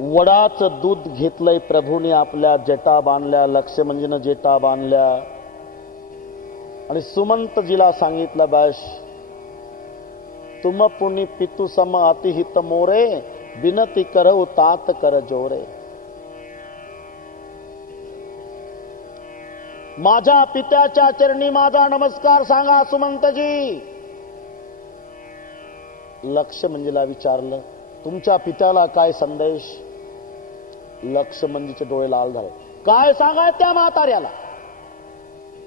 वडाचं दूध घेतलंय प्रभूने आपल्या जटा बांधल्या, लक्ष्मणजीनं जटा बांधल्या आणि सुमंतजीला सांगितलं, बस तुम पुनि पितु सम अतिहित मोरे, बिनती करऊ तात कर जोरे. माझ्या पित्याच्या चरणी माझा नमस्कार सांगा सुमंतजी. लक्ष्मणजीला विचारलं, तुमच्या पित्याला काय संदेश? लक्ष्मणजीचे डोळे लाल झाले. काय सांगाय त्या म्हाताऱ्याला?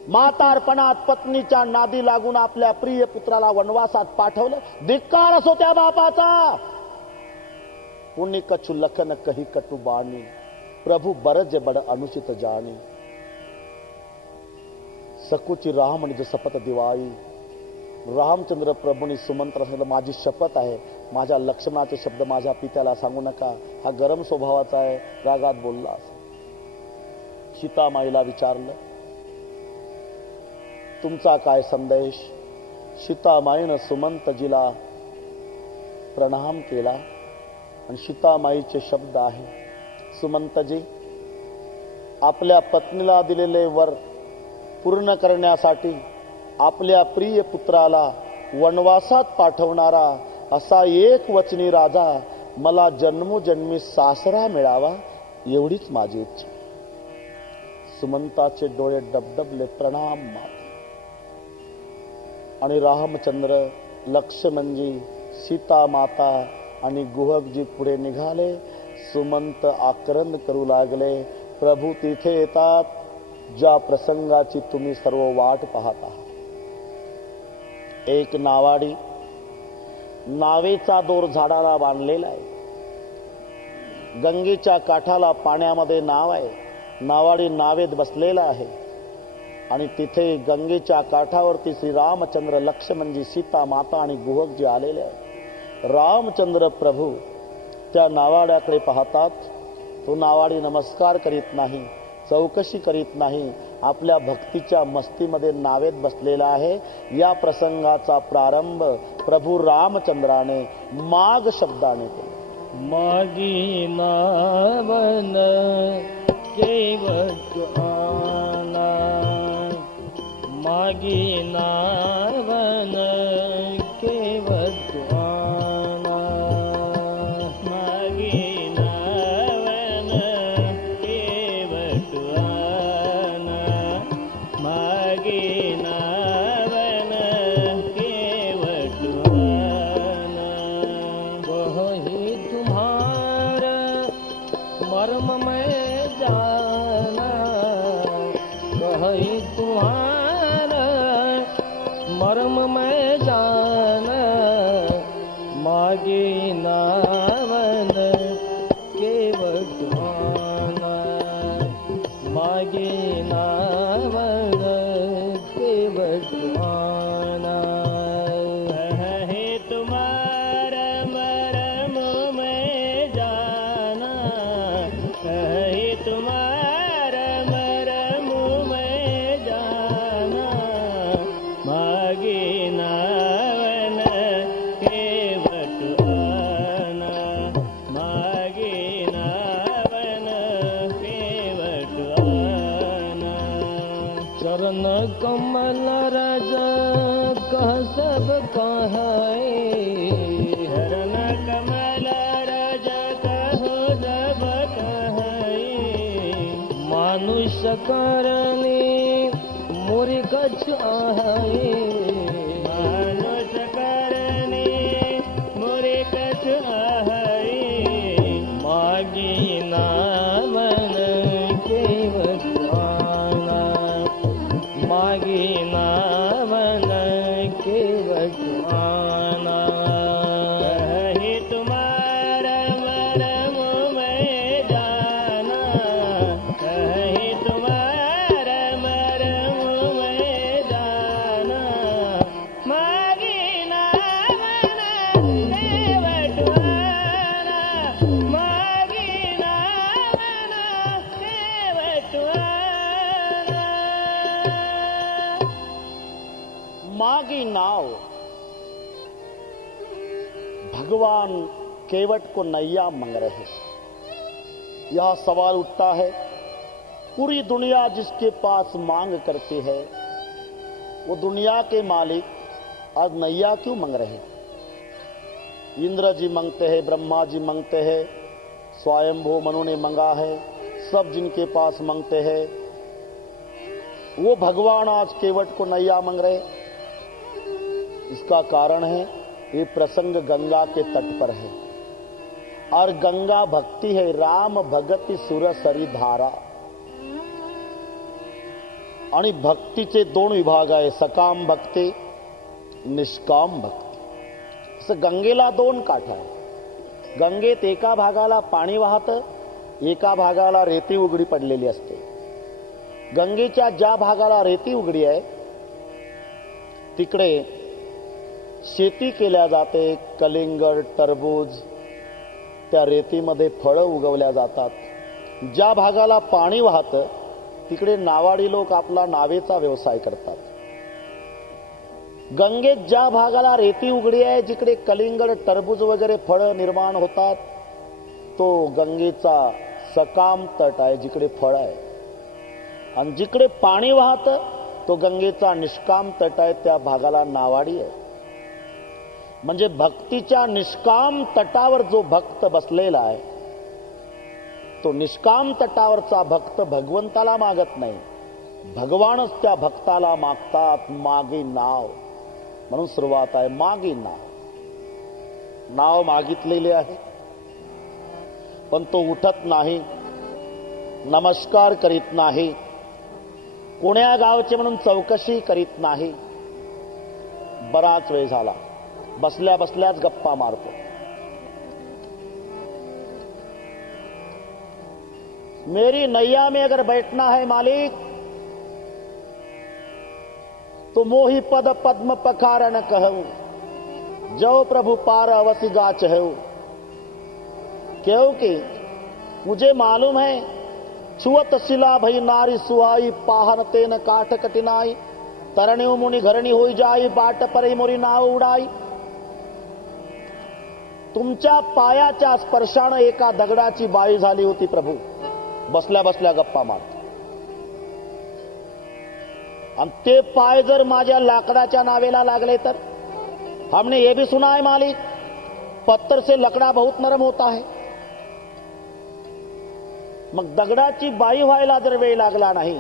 म्हातारपणात पत्नीच्या नादी लागून आपल्या प्रिय पुत्राला वनवासात पाठवलं. धिक्कार असो त्या बापाचा. पुण्य कछु लखन कही कटु बाणी, प्रभु बरज बड अनुचित जाणी. सकुची राम निज शपथ दिवाई. रामचंद्र प्रभूंनी सुमंत्र सांगितलं, माझी शपथ आहे, माझ्या लक्ष्मणाचे शब्द माझ्या पित्याला सांगू नका. हा गरम स्वभावाचा आहे, रागात बोलला. सीतामाईला विचारलं, तुमचा काय संदेश? सीतामाईनं सुमंतजीला प्रणाम केला आणि सीतामाईचे शब्द आहे, सुमंतजी, आपल्या पत्नीला दिलेले वर पूर्ण करण्यासाठी आपल्या प्रिय पुत्राला वनवासात पाठवणारा असा एक वचनी राजा मला जन्मोजन्मी सासरा मिळावा, एवढीच माझी इच्छा. सुमंताचे डोळे डबडबले. प्रणाम माता. आणि रामचंद्र, लक्ष्मणजी, सीता माता आणि गुहकजी पुढे निघाले. सुमंत आक्रंद करू लागले, प्रभू तिथे येतात ज्या प्रसंगाची तुम्ही सर्व वाट पाहत आहात. एक नावाडी नावेचा दोर झाडाला बांधलेला आहे. गंगेच्या काठाला पाण्यामध्ये नाव आहे. नावाडी नावेत बसलेला आहे आणि तिथे गंगेच्या काठावरती श्री रामचंद्र, लक्ष्मणजी, सीता माता आणि गुहकजी आलेले आहे. रामचंद्र प्रभू त्या नावाड्याकडे पाहतात. तो नावाडी नमस्कार करीत नाही, चौकशी करीत नाही, आपल्या भक्तीच्या मस्तीमध्ये नावेत बसलेला आहे. या प्रसंगाचा प्रारंभ प्रभू रामचंद्राने माग शब्दाने केला. मागी नावन केवटआना, मागी नावन केवटआना, मागी नावन केवटआना, मागी नावन केवटआना. वही तुम्हारा मर्म में जाना, वही तुम्हारा मर्म में जाना, मागे नावन केवटआना, मागे नावन केवटआना. है तुम्हारा मर्म में जाना, है तुम्हारा मर्म में जाना, मागे नावन केवटआना, मागे नावन केवटआना. चरण कमल रज कह सब कहाए, चरण कमल रज कहो सब कहाए. मानुष करने मोरे कछ आए, मानुष करने मोरे कछ आए. मागी नावन केवटआना, मागी नावन केवटआना. है तुम्हारा मर्म में जाना, है तुम्हारा मर्म में जाना, मागी नावन केवटआना, मागी नावन केवटआना. मागी नाव भगवान केवट को नैया मंग रहे. यह सवाल उठता है, पूरी दुनिया जिसके पास मांग करती है, वो दुनिया के मालिक आज नैया क्यों मांग रहे? इंद्र जी मांगते हैं, ब्रह्मा जी मांगते हैं, स्वयंभू मनु ने मांगा है, सब जिनके पास मांगते हैं, वो भगवान आज केवट को नैया मांग रहे। इसका कारण है ये प्रसंग गंगा के तट पर है और गंगा भक्ति है। राम भगति सुर सरी धारा। आणि भक्तीचे दोन विभाग आहे, सकाम भक्ती, निष्काम भक्ती. असं गंगेला दोन काठ आहे. गंगेत एका भागाला पाणी वाहतं, एका भागाला रेती उघडी पडलेली असते. गंगेच्या ज्या भागाला रेती उघडी आहे तिकडे शेती केल्या जाते. कलिंगड, टरबूज, त्या रेतीमध्ये फळं उगवल्या जातात. ज्या भागाला पाणी वाहतं तिकडे नावाडी लोक आपला नावेचा व्यवसाय करतात. गंगेत ज्या भागाला रेती उघडी आहे, जिकडे कलिंगड, टरबूज वगैरे फळं निर्माण होतात, तो गंगेचा सकाम तट आहे, जिकडे फळ आहे. आणि जिकडे पाणी वाहतं तो गंगेचा निष्काम तट आहे, त्या भागाला नावाडी आहे. म्हणजे भक्तीच्या निष्काम तटावर जो भक्त बसलेला आहे, तो निष्काम तटावरचा भक्त भगवंताला मागत नाही, भगवानच त्या भक्ताला मागतात. मागे नाव म्हणून सुरुवात आहे. मागे नाव मागितलेले आहे, पण तो उठत नाही, नमस्कार करीत नाही, कोण्या गावचे म्हणून चौकशी करीत नाही. बराच वेळ झाला, बसल्या बसल्याच गप्पा मारतो. मेरी नैया में अगर बैठना है मालिक, तो मोहि पद पद्म पखारन कहूं, जो प्रभु पार अवसि गाच है. क्योंकि मुझे मालूम है, छुअत शिला भई नारी सुहाई, पाहन तेन काठ कठिनाई, तरण्यु मुनि घरणी होई जाई, बाट परी मोरी नाव उडाई. तुमच्या पायाच्या स्पर्शानं एका दगडाची बाई झाली होती प्रभू. बसल्या बसल्या गप्पा मारतो. आणि ते पाय जर माझ्या लाकडाच्या नावेला लागले तर? हमने ये भी सुना है मालिक, पत्थर से लकड़ा बहुत नरम होता है. मग दगडाची बाई व्हायला जर वेळ लागला नाही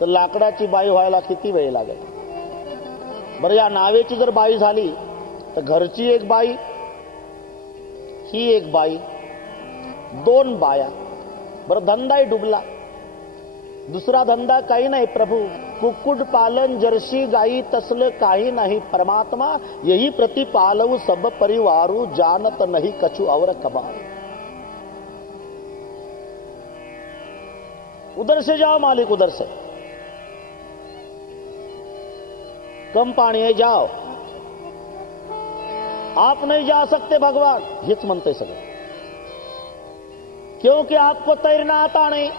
तर लाकडाची बाई व्हायला किती वेळ लागेल? बरं, या नावेची जर बाई झाली तर घरची एक बाई, ही एक बाई, दोन बाया. बरं, धंदाही डुबला. दुसरा धंदा काही नाही प्रभू. कुक्कुट पालन, जर्सी गाई तसलं काही नाही. परमात्मा यही प्रतिपालव सब परिवारू, जानत नहीं कछु और कबार. उधर से जाओ मालिक, उधर से. कम पाणी है, जाओ. आप नहीं जा सकते भगवान, हेच म्हणते सगळे. क्योंकि आपको तैरना आता नहीं.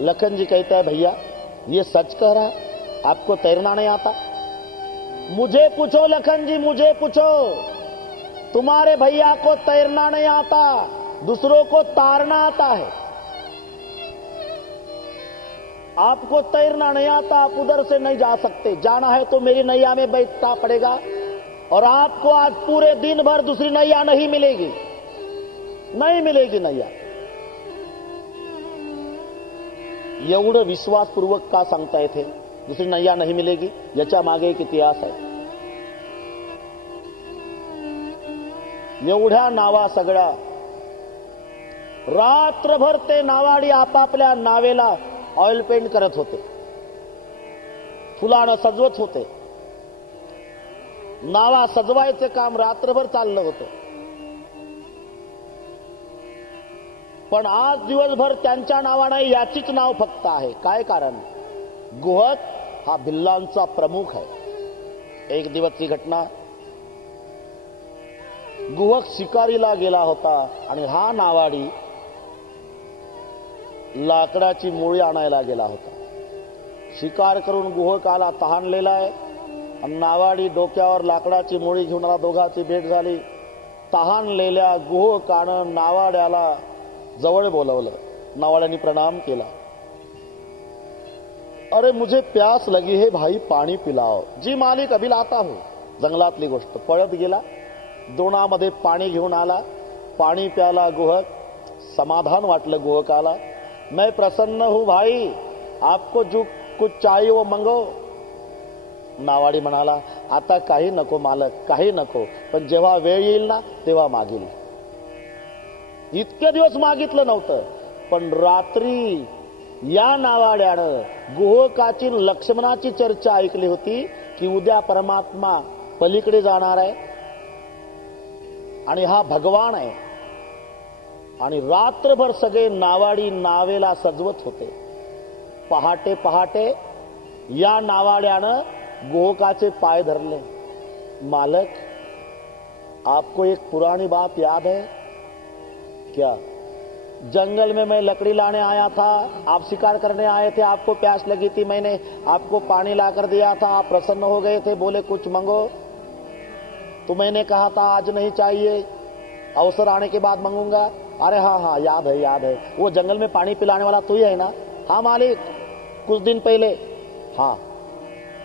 लखन जी कहता है, भैया ये सच कह रहा है, आपको तैरना नहीं आता? मुझे पूछो लखन जी, मुझे पूछो. तुम्हारे भैया को तैरना नहीं आता, दूसरों को तारना आता है. आपको तैरना नहीं आता, आप उधर से नहीं जा सकते. जाना है तो मेरी नैया में बैठना पड़ेगा. और आपको आज पूरे दिन भर दूसरी नैया नहीं मिलेगी, नहीं मिलेगी नैया. एवढं विश्वासपूर्वक का सांगता येते दुसरी नैया नहीं मिलेगी? याच्या मागे एक इतिहास आहे. एवढ्या नावा सगळ्या रात्रभर ते नावाडी आपापल्या नावेला ऑइल पेंट करत होते, फुलानं सजवत होते. नावा सजवायचं काम रात्रभर चाललं होतं. पण आज दिवसभर त्यांच्या नावाने याचीच नाव फक्त आहे. काय कारण? गुहक हा भिल्लांचा प्रमुख आहे. एक दिवसची घटना, गुहक शिकारीला गेला होता आणि हा नावाडी लाकडाची मुळी आणायला गेला होता. शिकार करून गुहक आला, तहानलेला आहे. आणि नावाडी डोक्यावर लाकडाची मुळी घेऊन आला. दोघांची भेट झाली. तहानलेल्या गुहकानं नावाड्याला जवळ बोलवलं. नावाड्यांनी प्रणाम केला. अरे मुझे प्यास लगी है भाई, पाणी पिलाओ. जी मालिक अभी लाता हूं. जंगलातली गोष्ट. पळत गेला, दोणामध्ये पाणी घेऊन आला. पाणी प्याला गुहक. समाधान वाटलं गुहकाला. मैं प्रसन्न हूं भाई, आपको जो कुछ चाहिए वो मंगो. नावाडी म्हणाला, आता काही नको मालक, काही नको, पण जेव्हा वेळ येईल ना तेव्हा मागील. इतके दिवस मागितलं नव्हतं, पण रात्री या नावाड्यानं गुहकाची लक्ष्मणाची चर्चा ऐकली होती की उद्या परमात्मा पलीकडे जाणार आहे आणि हा भगवान आहे. आणि रात्रभर सगळे नावाडी नावेला सजवत होते. पहाटे पहाटे या नावाड्यानं गुहकाचे पाय धरले. मालक, आपको एक पुरानी बात याद है क्या? जंगल में मैं लकड़ी लाने आया था, आप शिकार करने आए थे, आपको प्यास लगी थी, मैंने आपको पानी लाकर दिया था, आप प्रसन्न हो गए थे, बोले कुछ मांगो. तो मैंने कहा था आज नहीं चाहिए, अवसर आने के बाद मांगूंगा. अरे हाँ हाँ याद है याद है, वो जंगल में पानी पिलाने वाला तू ही है ना? हाँ मालिक, कुछ दिन पहले. हाँ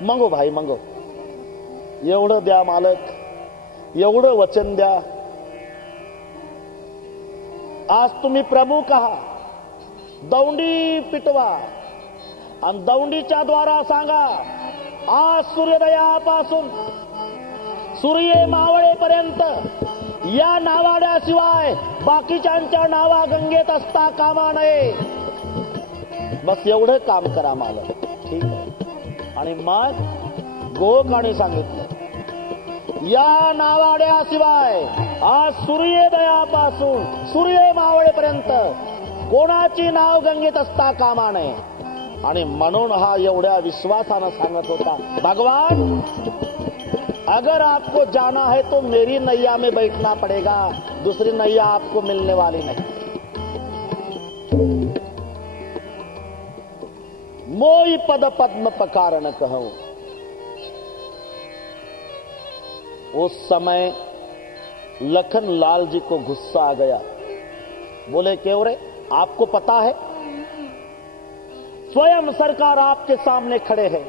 मांगो भाई मांगो. एवढं द्या मालक, एवढं वचन द्या. आज तुम्ही प्रभू कहा, दौंडी पिटवा आणि दौंडीच्या द्वारा सांगा, आज सूर्योदयापासून सूर्य मावळेपर्यंत या नावाड्याशिवाय बाकीच्यांच्या नावा गंगेत असता कामा नये. बस एवढं काम करा मालक. ठीक आहे. आणि मग गोकाने सांगितलं, या नावाड्याशिवाय आज सूर्योदयापासून सूर्य मावळेपर्यंत कोणाची नाव गंगेत असता कामा नये. आणि म्हणून हा एवढ्या विश्वासानं सांगत होता, भगवान अगर आपको जाना है तो मेरी नैया में बैठना पड़ेगा, दूसरी नैया आपको मिलने वाली नहीं. मोई पद पद्म पकारन कहूं. उस समय लखन लाल जी को गुस्सा आ गया. बोले क्यों रे, आपको पता है स्वयं सरकार आपके सामने खड़े हैं,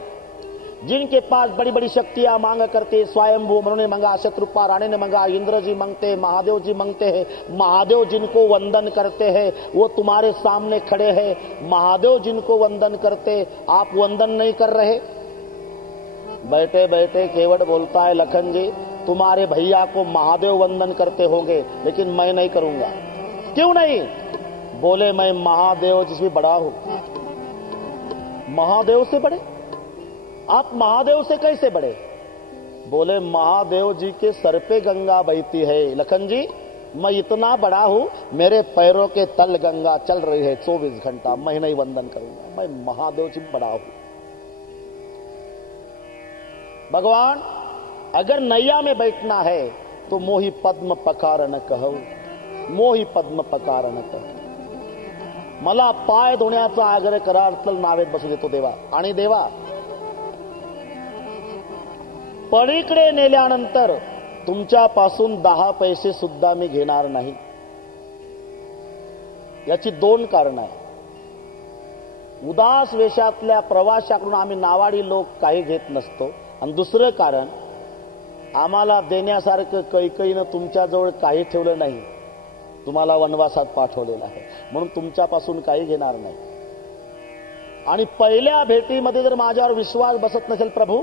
जिनके पास बड़ी बड़ी शक्तियां मांग करते, स्वयंभू मनु ने मांगा, शत्रुपा रानी ने मांगा, इंद्र जी मांगते, महादेव जी मांगते हैं. महादेव जिनको वंदन करते हैं वो तुम्हारे सामने खड़े हैं. महादेव जिनको वंदन करते आप वंदन नहीं कर रहे. बैठे बैठे केवट बोलता है, लखन जी तुम्हारे भैया को महादेव वंदन करते होंगे, लेकिन मैं नहीं करूंगा. क्यों नहीं? बोले मैं महादेव जी से बड़ा हूं. महादेव से बड़े? आप महादेव से कैसे बड़े? बोले महादेव जी के सर पे गंगा बहती है लखन जी, मैं इतना बड़ा हूं, मेरे पैरों के तल गंगा चल रही है 24 घंटा, मैं नहीं वंदन करूंगा, मैं महादेव जी बड़ा हूं. भगवान अगर नैया में बैठना है तो मोही पद्म पकारन कहो, मोही पद्म पकारन कहो. मला पाय धुण्याचा आग्रह करा तर नावेत बसू देतो देवा. आणि देवा पलीकडे नेल्यानंतर तुमच्यापासून 10 पैसे सुद्धा मी घेणार नाही. याची 2 कारण आहे. उदास वेशातल्या प्रवाशाकडून आम्ही नावाडी लोक काही घेत नसतो. आणि दुसरं कारण, आम्हाला देण्यासारखं कैकईनं तुमच्याजवळ काही ठेवलं नाही, तुम्हाला वनवासात पाठवलेलं आहे, म्हणून तुमच्यापासून काही घेणार नाही. आणि पहिल्या भेटीमध्ये जर माझ्यावर विश्वास बसत नसेल प्रभू,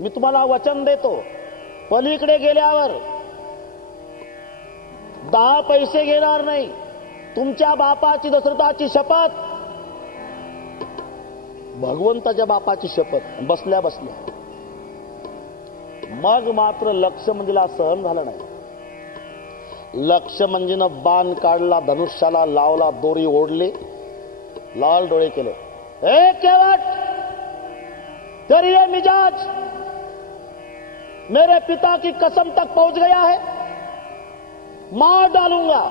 मी तुम्हाला वचन देतो, पलीकडे गेल्यावर 10 पैसे घेणार नाही. तुमच्या बापाची दशरथाची शपथ, भगवंताच्या बापाची शपथ, बसल्या बसल्या. मग मात्र लक्ष्मणजीला सहन झालं नाही. लक्ष्मणजीनं बाण काढला, धनुष्याला लावला, दोरी ओढली, लाल डोळे केले. ए केवट, तेरी ये मिजाज मेरे पिता की कसम तक पहुंच गया है, मार डालूंगा.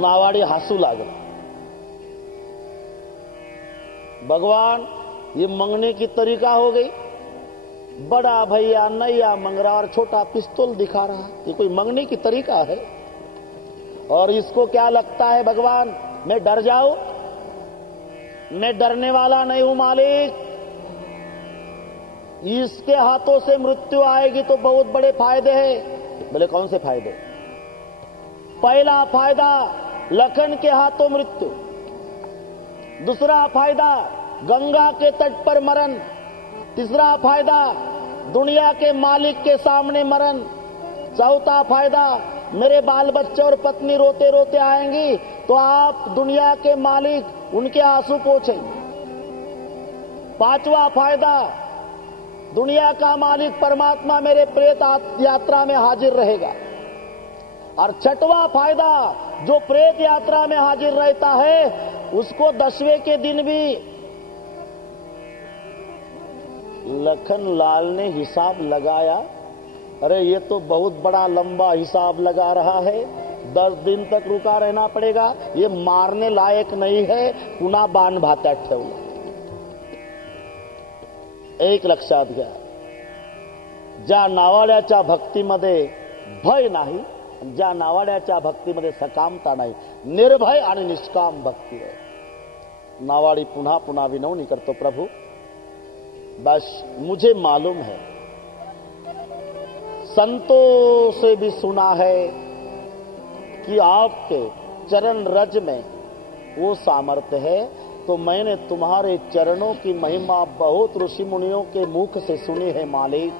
नावाडी हंसू लागला. भगवान ये मंगने की तरीका हो गई. बड़ा भैया नैया मंग रहा और छोटा पिस्तौल दिखा रहा, ये कोई मंगने की तरीका है? और इसको क्या लगता है भगवान, मैं डर जाऊं? मैं डरने वाला नहीं हूं मालिक। इसके हाथों से मृत्यु आएगी तो बहुत बड़े फायदे हैं। बोले कौन से फायदे? पहला फायदा लखन के हाथों मृत्यु, दूसरा फायदा गंगा के तट पर मरण, तीसरा फायदा दुनिया के मालिक के सामने मरण, चौथा फायदा मेरे बाल बच्चे और पत्नी रोते रोते आएंगी तो आप दुनिया के मालिक उनके आंसू पोंछेंगे। पांचवा फायदा दुनिया का मालिक परमात्मा मेरे प्रेत यात्रा में हाजिर रहेगा। और छठवां फायदा जो प्रेत यात्रा में हाजिर रहता है उसको 10वें के दिन भी लखन लाल ने हिसाब लगाया। अरे ये तो बहुत बड़ा लंबा हिसाब लगा रहा है, 10 दिन तक रुका रहना पड़ेगा, ये मारने लायक नहीं है, पुन्हा बाण भात्यात ठेवलं। एक लक्षात घ्या, ज्या नावाड्याच्या भक्तीमध्ये भय नाही, ज्या नावाड्याच्या भक्तीमध्ये सकामता नाही, निर्भय आणि निष्काम भक्ती आहे। नावाडी पुन्हा पुन्हा विनवणी करतो, प्रभु बस मुझे मालूम है, संतों से भी सुना है कि आपके चरण रज में वो सामर्थ्य है, तो मैंने तुम्हारे चरणों की महिमा बहुत ऋषि मुनियों के मुख से सुनी है मालिक।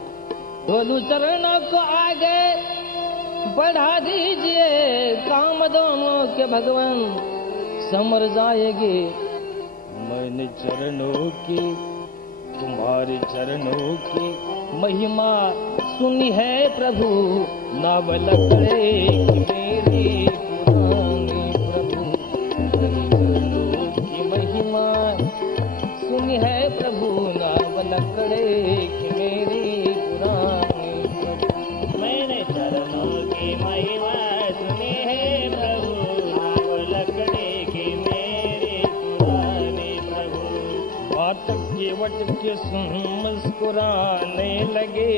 दोनों चरणों को आगे बढ़ा दीजिए, काम दोनों के भगवान समर जाएंगे। मैंने चरणों की, तुम्हारे चरणों की महिमा सुनी है प्रभु, नावल करे मेरी पुरानी प्रभु। चरणों की महिमा सुनी है प्रभु, नावल करे मेरी पुरानी प्रभु। मैंने चरणों की महिमा सुनी है प्रभु, नावल करे मेरी पुरानी प्रभु। बात के वट के सुन मुस्कुराने लगे,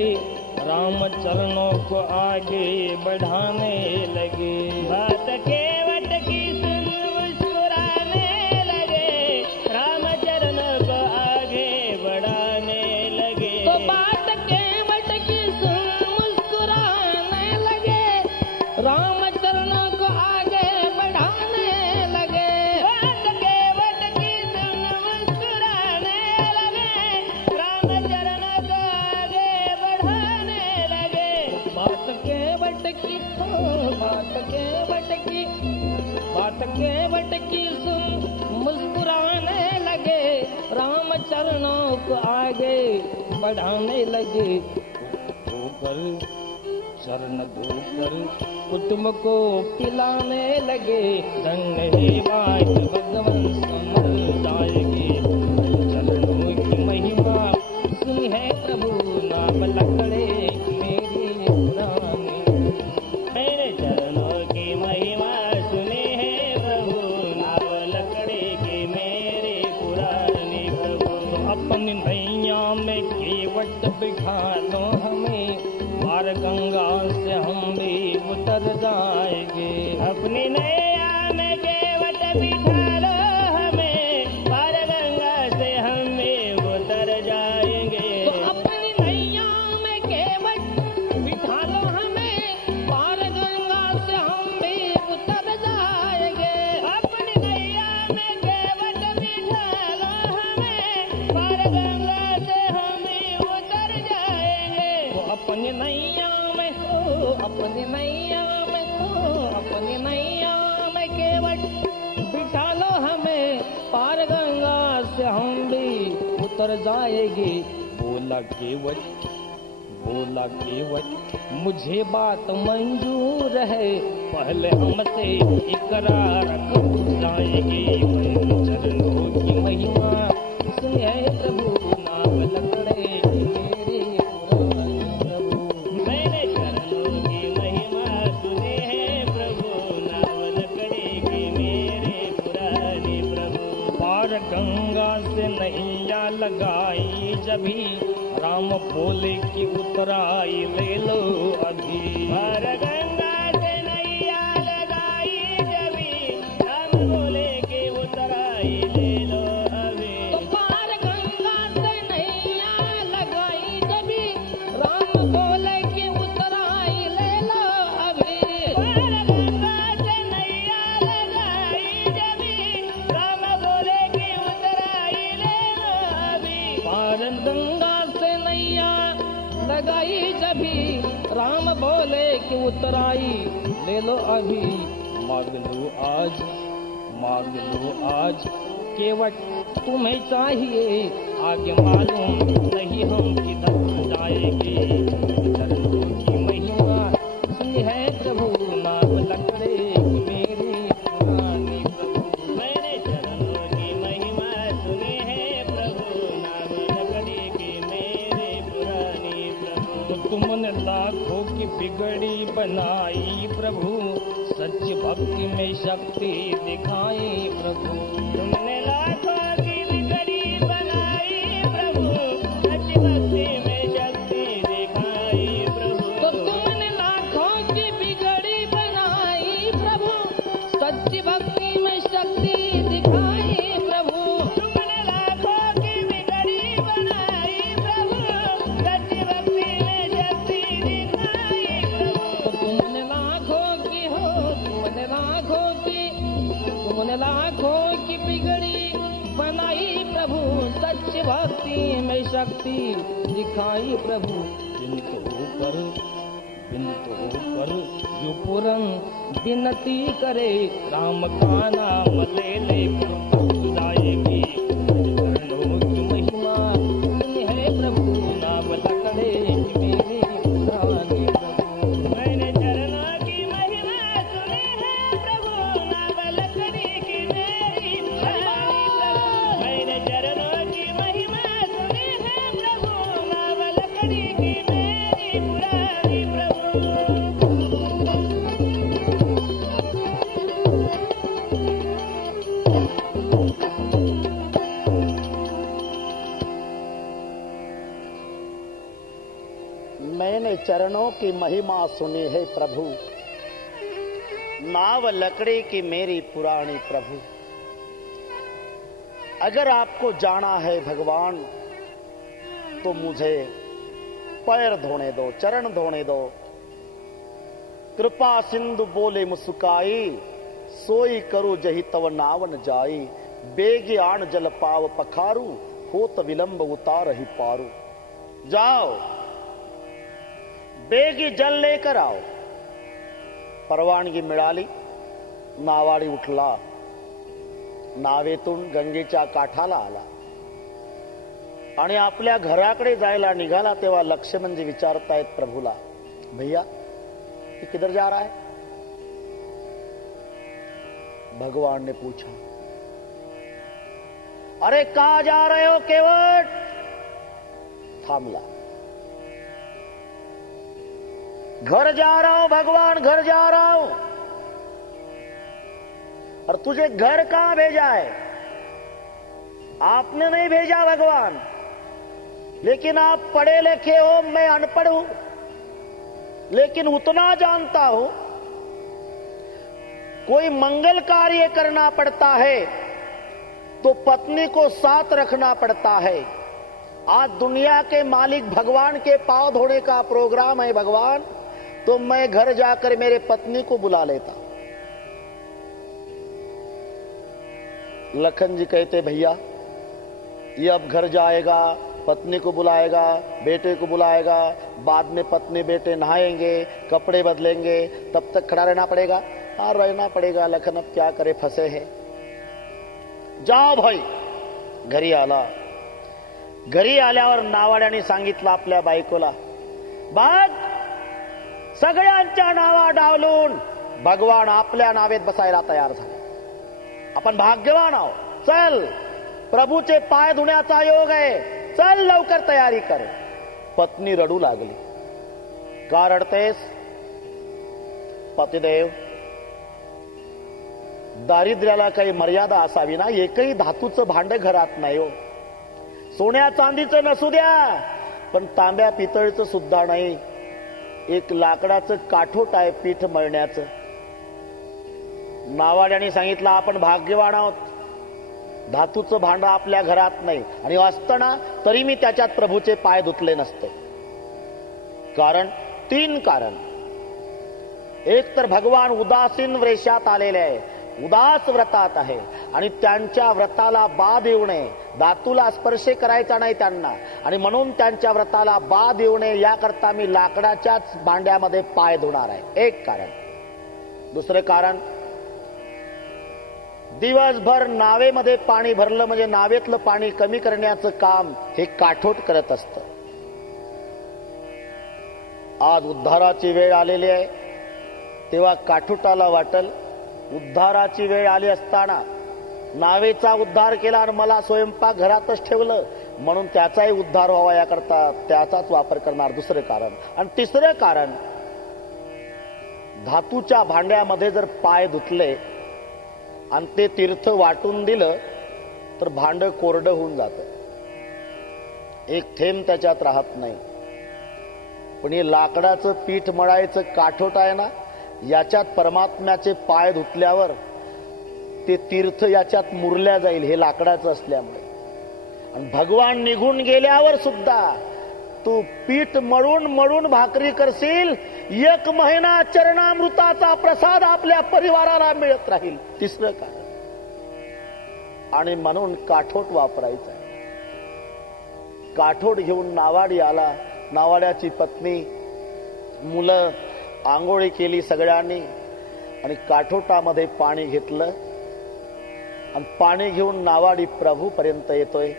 राम चरणों को आगे बढ़ाने लगे। बात के वट की सुन मुस्कुराने लगे, राम चरणों को आगे बढ़ाने लगे। तो बात के वट की सुन मुस्कुराने लगे, राम चरणों को आगे बढ़ाने लगे। बात के वट की सुन मुस्कुराने लगे, राम चरणों को आगे बढ़ाने लगे। बात के वट की, बात के वट की सुन मुस्कुराने लगे, राम चरणों को आगे बढ़ाने लगे। धोकर चरण धोकर कुटुंब को पिलाने लगे, धन्य हे भाई भगवान समर जाएगी। चरणों की महिमा सुनी है प्रभु, नाम लकड़े मेरी पुरानी। मेरे चरणों की महिमा सुनी है प्रभु, नाम लकड़े की मेरी पुरानी प्रभु। तो अपनी नैया में केवट बिठा लो हमें, पार गंगा से हम भी उतर जाएंगे। अपनी नैया में केवट बिठा लो हमें, पार गंगा से हम भी उतर जाएंगे। तो अपनी नैया में केवट बिठा लो हमें, पार गंगा से हम भी उतर जाएंगे। अपनी नैया में केवट बिठा लो हमें, पार गंगा से हम भी उतर जाएंगे। तो अपनी नैया में हो, अपनी नैया में हो, अपनी नैया में केवट बिठा लो हमें, पार गंगा से हम भी उतर जाएंगे। बोला केवट, बोला केवट मुझे बात मंजूर है, पहले हमसे इकरार कर जाएगी। चरणों की महिमा सुनी है प्रभु, नाम लकड़े मेरी पुरानी प्रभु। मैंने चरणों की महिमा सुनी है प्रभु, नाम लकड़े की मेरी पुरानी प्रभु। पार गंगा से नैया लगाई जभी, राम बोले कि उतराई ले लो अभी। पार गंगा से नैया लगाई की उतराई ले लो अभी, मांग लो आज केवट तुम्हें चाहिए, आगे मालूम नहीं हम किधर जाएंगे। चरणों की महिमा सुनी है प्रभु, नाम लकड़े की मेरी पुरानी प्रभु। मैंने चरणों की महिमा सुनी है प्रभु, नाम लकड़ी की मेरी पुरानी प्रभु। तुमने लाखों की बिगड़ी बनाई प्रभु, सच्ची भक्ति में शक्ति दिखाई प्रभु। तुमने लाखों की बिगड़ी बनाई प्रभु, सच्ची भक्ति में शक्ति दिखाई प्रभु। तो तुमने लाखों की बिगड़ी बनाई प्रभु, सच्ची भक्ति में शक्ति दिखाई प्रभु। तुमने लाखों की बिगड़ी बनाई प्रभु, सच्ची भक्ति में शक्ति दिखाई प्रभु। तो तुमने लाखों की बिगड़ी बनाई प्रभु, सच्ची भक्ति में शक्ति दिखाई प्रभु। बिन तो ऊपर जो पुरन विनती करे, राम का नाम ले ले प्रभु जाएगी। चरणों की महिमा सुनी है प्रभु, नाम लकड़े की मेरी पुरानी प्रभु। मैंने चरणों की महिमा सुनी है प्रभु, नाम लकड़ी की मेरी पुरानी प्रभु। मैंने चरणों की महिमा सुनी है प्रभु, नाम लकड़ी की मेरी पुरानी प्रभु। मैंने चरणों की महिमा सुनी है प्रभु, नाव लकड़ी की मेरी पुरानी प्रभु। अगर आपको जाना है भगवान तो मुझे पैर धोने दो, चरण धोने दो। कृपा सिंधु बोले मुस्काई, सोई करो जही तव नावन जाई। बेगे आण जल पाव पखारू, होत विलंब उतार ही पारू। जाओ बेगी जल लेकर आओ। परवानगी मिळाली, नावाडी उठला, नावेतून गंगेच्या काठाला आला आणि आपल्या घराकडे जायला निघाला तेव्हा लक्ष्मणजी विचारतायत प्रभूला, भैया ये किधर जा रहा है? भगवान ने पूछा, अरे कहां जा रहे हो केवट? थांबला, घर जा रहा हूं भगवान, घर जा रहा हूं। और तुझे घर कहां भेजा है? आपने नहीं भेजा भगवान, लेकिन आप पढ़े लिखे हो, मैं अनपढ़ हूं, लेकिन उतना जानता हूं कोई मंगल कार्य करना पड़ता है तो पत्नी को साथ रखना पड़ता है। आज दुनिया के मालिक भगवान के पांव धोने का प्रोग्राम है भगवान, तो मैं घर जाकर मेरे पत्नी को बुला लेता। लखन जी कहते, भैया ये अब घर जाएगा, पत्नी को बुलाएगा, बेटे को बुलाएगा, बाद में पत्नी बेटे नहाएंगे, कपड़े बदलेंगे, तब तक खड़ा रहना पड़ेगा। हाँ रहना पड़ेगा लखन, अब क्या करे, फंसे हैं। जाओ भाई। घरी आला, घरी आल्यावर नावाड्याने सांगितलं आपल्या बायकोला, बघ सगळ्यांच्या नावा डावलून भगवान आपल्या नावेत बसायला तयार झाले। आपण भाग्यवान आहोत, चल प्रभूचे पाय धुण्याचा योग आहे, चल लवकर तयारी कर। पत्नी रडू लागली, का रडतेस? पतिदेव, दारिद्र्याला काही मर्यादा असावी ना, एकही धातूचं भांड घरात नाही हो। सोन्या चांदीचं नसू द्या, पण तांब्या पितळचं सुद्धा नाही, एक लाकडाचं काठोट आहे पीठ मळण्याचं। नावाड्याने सांगितलं, आपण भाग्यवान आहोत, धातूचं भांड आपल्या घरात नाही, आणि असताना तरी मी त्याच्यात प्रभूचे पाय धुतले नसते। कारण 3 कारण। एक तर भगवान उदासीन वेशात आलेले आहे, उदास व्रतात आहे, आणि त्यांच्या व्रताला बाध येऊ नये, धातूला स्पर्श करायचा नाही त्यांना, आणि म्हणून त्यांच्या व्रताला बाध येऊ नये याकरता मी लाकडाच्याच भांड्यामध्ये पाय धुणार आहे. एक कारण. दुसरं कारण, दिवसभर नावेमध्ये पाणी भरलं म्हणजे नावेतलं पाणी कमी करण्याचं काम हे काठोट करत असतं. आज उद्धाराची वेळ आलेली आहे, तेव्हा काठोटाला वाटल उद्धाराची वेळ आली असताना नावेचा उद्धार केला आणि मला स्वयंपाक घरातच ठेवलं म्हणून त्याचाही उद्धार व्हावा याकरता त्याचाच वापर करणार. दुसरं कारण. आणि तिसरं कारण, धातूच्या भांड्यामध्ये जर पाय धुतले आणि ते तीर्थ वाटून दिलं तर भांड कोरडं होऊन जातं, एक थेंब त्याच्यात राहत नाही. पण हे लाकडाचं पीठ मळायचं काठोट आहे ना, याच्यात परमात्म्याचे पाय धुतल्यावर ते तीर्थ याच्यात मुरल्या जाईल, हे लाकडाचं असल्यामुळे. आणि भगवान निघून गेल्यावर सुद्धा तू पीठ मळून मळून भाकरी करशील, 1 महिना चरणामृताचा प्रसाद आपल्या परिवाराला मिळत राहील. तिसरं कारण. आणि म्हणून काठोट वापरायचं आहे. काठोट घेऊन नावाडी आला. नावाड्याची पत्नी, मुलं आंघोळी केली सगळ्यांनी, आणि काठोटामध्ये पाणी घेतलं आणि पाणी घेऊन नावाडी प्रभू पर्यंत येतोय.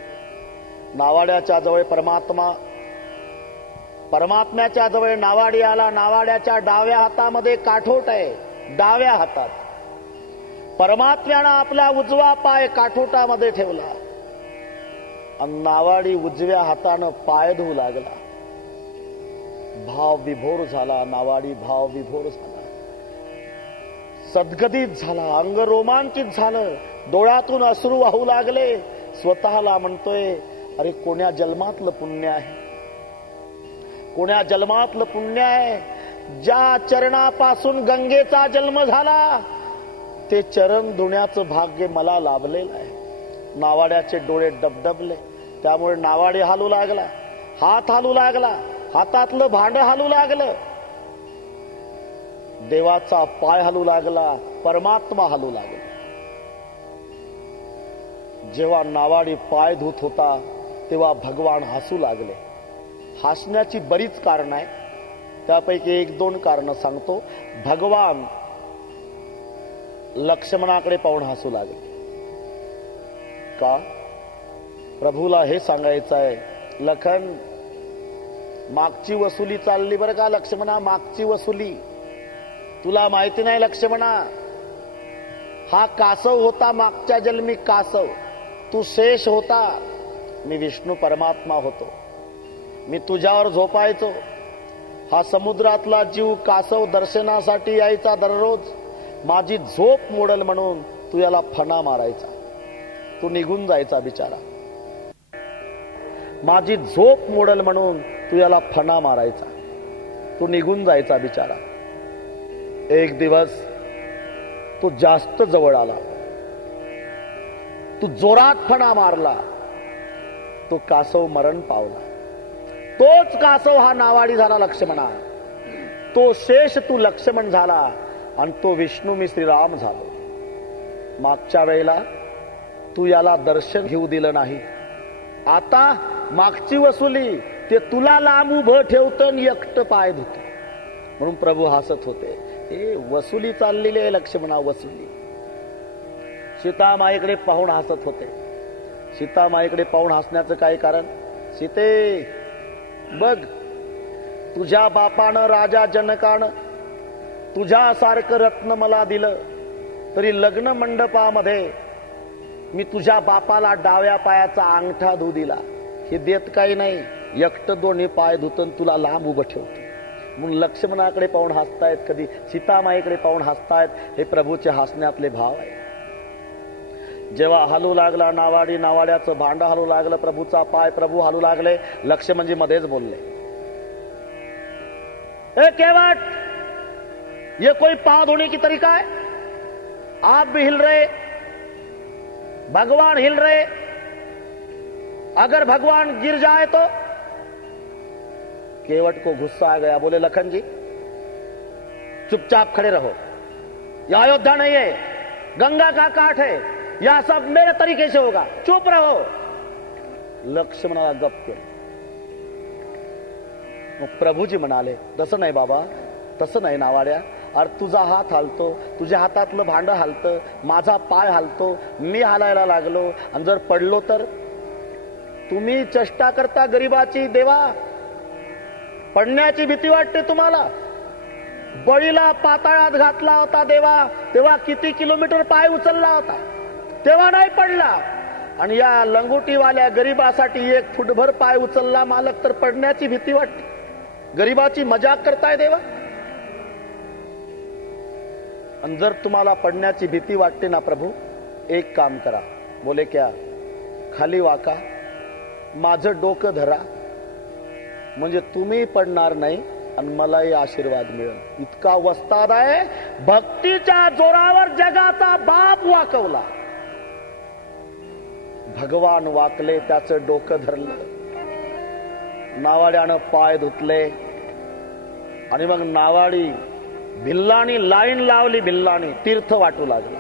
नावाड्याच्या जवळ परमात्म्याच्या जवळ नावाडी आला. नावाड्याच्या डाव्या हातामध्ये काठोट आहे, डाव्या हातात. परमात्म्यानं आपला उजवा पाय काठोटामध्ये ठेवला आणि नावाडी उजव्या हातानं पाय धुवू लागला. भाव विभोर झाला. नावाडी भाव विभोर झाला, सद्गदित झाला, अंग रोमांचित झालं, डोळ्यातून अश्रू वाहू लागले. स्वतःला म्हणतोय, अरे कोण्या जन्मातलं पुण्य आहे, कोण्या जन्मातलं पुण्य आहे. ज्या चरणापासून गंगेचा जन्म झाला ते चरण धुण्याचं भाग्य मला लाभलेलं आहे. नावाड्याचे डोळे डबडबले, त्यामुळे नावाडी हालू लागला, हात हालू लागला, हातातलं भांड हालू लागलं, देवाचा पाय हालू लागला, परमात्मा हालू लागला. जेव्हा नावाडी पाय धुत होता तेव्हा भगवान हसू लागले. हसण्याची बरीच कारण आहे, त्यापैकी 1-2 कारण सांगतो. भगवान लक्ष्मणाकडे पाहून हसू लागले. का? प्रभूला हे सांगायचं आहे, लखन मागची वसुली चालली बरं का लक्ष्मणा, मागची वसुली. तुला माहिती नाही लक्ष्मणा, हा कासव होता मागच्या जन्मी कासव, तू शेष होता, मी विष्णू परमात्मा होतो. मी तुझ्यावर झोपायचो. हा समुद्रातला जीव कासव दर्शनासाठी यायचा दररोज. माझी झोप मोडल म्हणून तू याला फणा मारायचा, तू निघून जायचा बिचारा. माझी झोप मोडल म्हणून तू याला फणा मारायचा, तू निघून जायचा बिचारा. एक दिवस तू जास्त जवळ आला, तू जोरात फणा मारला, तो कासव मरण पावला. तोच कासव हा नावाडी झाला लक्ष्मणा. तो शेष तू लक्ष्मण झाला आणि तो विष्णू मी श्रीराम झालो. मागच्या वेळेला तू याला दर्शन घेऊ दिलं नाही, आता मागची वसुली ते तुला लांब उभं ठेवतं आणि एकटं पाय धुतं. म्हणून प्रभू हसत होते. हे वसुली चाललेली आहे लक्ष्मणा, वसुली. सीतामाईकडे पाहून हसत होते. सीतामाईकडे पाहून हसण्याचं काय कारण? सीते बघ, तुझ्या बापानं राजा जनकानं तुझ्यासारखं रत्न मला दिलं, तरी लग्न मंडपामध्ये मी तुझ्या बापाला डाव्या पायाचा अंगठा धू दिला. हे देत काही नाही, एकटं दोन्ही पाय धुतन तुला लांब उभं ठेवतो. म्हणून लक्ष्मणाकडे पाहून हसतायत, कधी सीतामाईकडे पाहून हसतायत. हे प्रभूचे हसण्यातले भाव आहे. जेव्हा हलू लागला नावाडी, नावाड्याचं भांड हलू लागलं, प्रभूचा पाय प्रभू हलू लागले. लक्ष्मणजी मध्येच बोलले, ए केवट, ये कोई पांव धोने की तरीका है? आप भी हिल रहे, भगवान हिल रहे, अगर भगवान गिर जाए तो? केवट को गुस्सा आ गया, बोले लखन जी चुपचाप खड़े रहो, यह अयोध्या नहीं है, गंगा का काट है, यह सब मेरे तरीके से होगा, चुप रहो. लक्ष्मणाला गप केलं. मग प्रभूजी म्हणाले, तसं नाही बाबा, तसं नाही नावाड्या. अरे तुझा हात हालतो, तुझ्या हातातलं भांड हालतं, माझा पाय हालतो, मी हालायला लागलो आणि जर पडलो तर? तुम्ही चेष्टा करता गरिबाची देवा, पडण्याची भीती वाटते तुम्हाला. बळीला पाताळात घातला होता देवा, तेव्हा किती किलोमीटर पाय उचलला होता, तेव्हा नाही पडला. आणि या लंगोटीवाल्या गरीबासाठी 1 फूटभर पाय उचलला मालक तर पडण्याची भीती वाटते. गरीबाची मजाक करताय देवा. आणि जर तुम्हाला पडण्याची भीती वाटते ना प्रभू, एक काम करा. बोले क्या? खाली वाका, माझं डोकं धरा, म्हणजे तुम्ही पडणार नाही आणि मलाही आशीर्वाद मिळेल. इतका वस्ताद आहे. भक्तीच्या जोरावर जगाचा बाप वाकवला. भगवान वाकले, त्याचं डोकं धरलं, नावाड्यानं पाय धुतले आणि मग नावाडी भिल्लानी लाईन लावली. भिल्लानी तीर्थ वाटू लागला.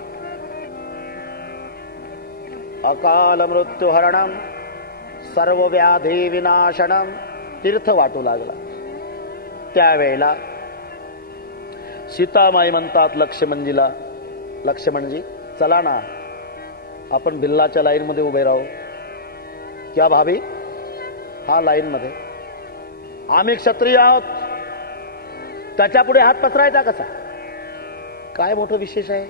अकाल मृत्यू हरणम सर्व व्याधी विनाशनम, तीर्थ वाटू लागला. त्यावेळेला सीतामाई म्हणतात लक्ष्मणजीला, लक्ष्मणजी चला ना, आपण भिल्लाच्या लाईन मध्ये उभे राहू. क्या भाभी? हा लाईन मध्ये. आम्ही क्षत्रिय आहोत, त्याच्या पुढे हात पसरायचा कसा? काय मोठं विशेष आहे?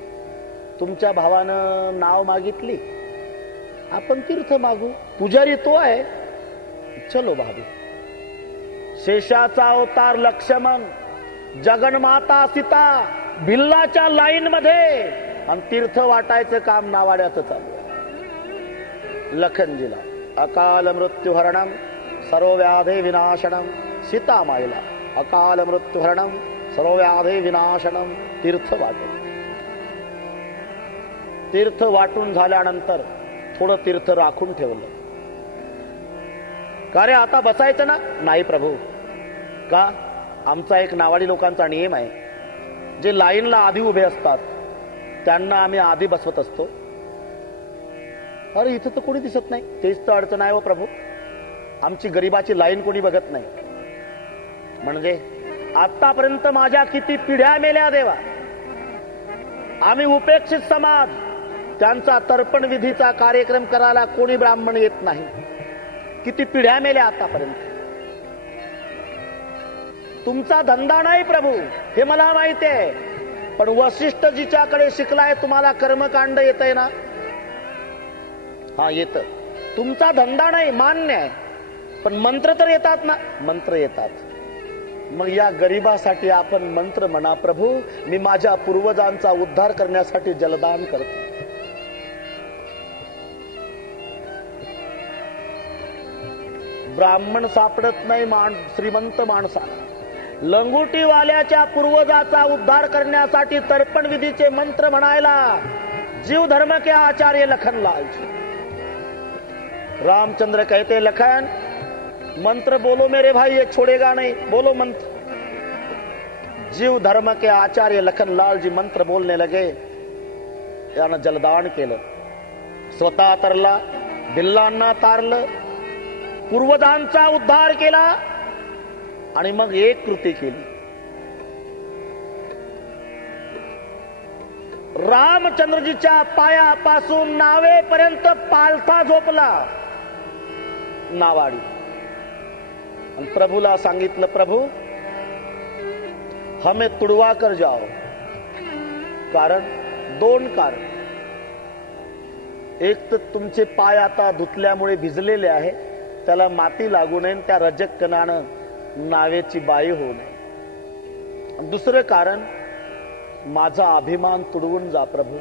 तुमच्या भावानं नाव मागितली, आपण तीर्थ मागू. पुजारी तो आहे. चलो भाभी. शेषाचा अवतार लक्ष्मण, जगन्माता सीता भिल्लाच्या लाईन मध्ये, आणि तीर्थ वाटायचं काम नावाड्याचं चालू आहे. लखनजीला अकाल मृत्यू हरणम सर्व व्याधी विनाशनम, सीतामाईला अकाल मृत्यू हरणम सर्व व्याधी विनाशनम, तीर्थ वाटून. तीर्थ वाटून झाल्यानंतर थोडं तीर्थ राखून ठेवलं. का रे आता बसायचं ना? नाही प्रभू. का? आमचा एक नावाडी लोकांचा नियम आहे, जे लाईनला आधी उभे असतात त्यांना आम्ही आधी बसवत असतो. अरे इथं तर कोणी दिसत नाही. तेच तर अडचण आहे व प्रभू, आमची गरिबाची लाईन कोणी बघत नाही. म्हणजे आतापर्यंत माझ्या किती पिढ्या मेल्या देवा. आम्ही उपेक्षित समाज, त्यांचा तर्पण विधीचा कार्यक्रम करायला कोणी ब्राह्मण येत नाही. किती पिढ्या मेल्या आतापर्यंत. तुमचा धंदा नाही प्रभू, हे मला माहिती आहे, पण वसिष्ठजीच्याकडे शिकलाय, तुम्हाला कर्मकांड येतंय ना? हा येत. तुमचा धंदा नाही, मान्य आहे, पण मंत्र तर येतात ना? मंत्र येतात. मग या गरिबासाठी आपण मंत्र म्हणा. प्रभू मी माझ्या पूर्वजांचा उद्धार करण्यासाठी जलदान करतो. ब्राह्मण सापडत नाही श्रीमंत माणसाला. लंगोटीवाल्याच्या पूर्वजाचा उद्धार करण्यासाठी तर्पण विधीचे मंत्र म्हणायला जीव धर्म के आचार्य लखनलाल जी. रामचंद्र कहते लखन मंत्र बोलो मेरे भाई, ये छोड़ेगा नहीं, बोलो मंत्र. जीव धर्म के आचार्य लखनलाल जी मंत्र बोलने लगे. यानं जलदान केलं. स्वतः तरला, भिल्लांना तारलं, पूर्वजांचा उद्धार केला आणि मग एक कृती केली. रामचंद्रजीच्या पायापासून नावेपर्यंत पालथा झोपला नावाडी. आणि प्रभूला सांगितलं, प्रभू हमें तुड़वा कर जाओ. कारण 2 कारण. एक तर तुमचे पाय आता धुतल्यामुळे भिजलेले आहे, त्याला माती लागू नये, त्या रजक कणानं नावेची बाई होऊ नये. दुसरं कारण, माझा अभिमान तुडवून जा प्रभू.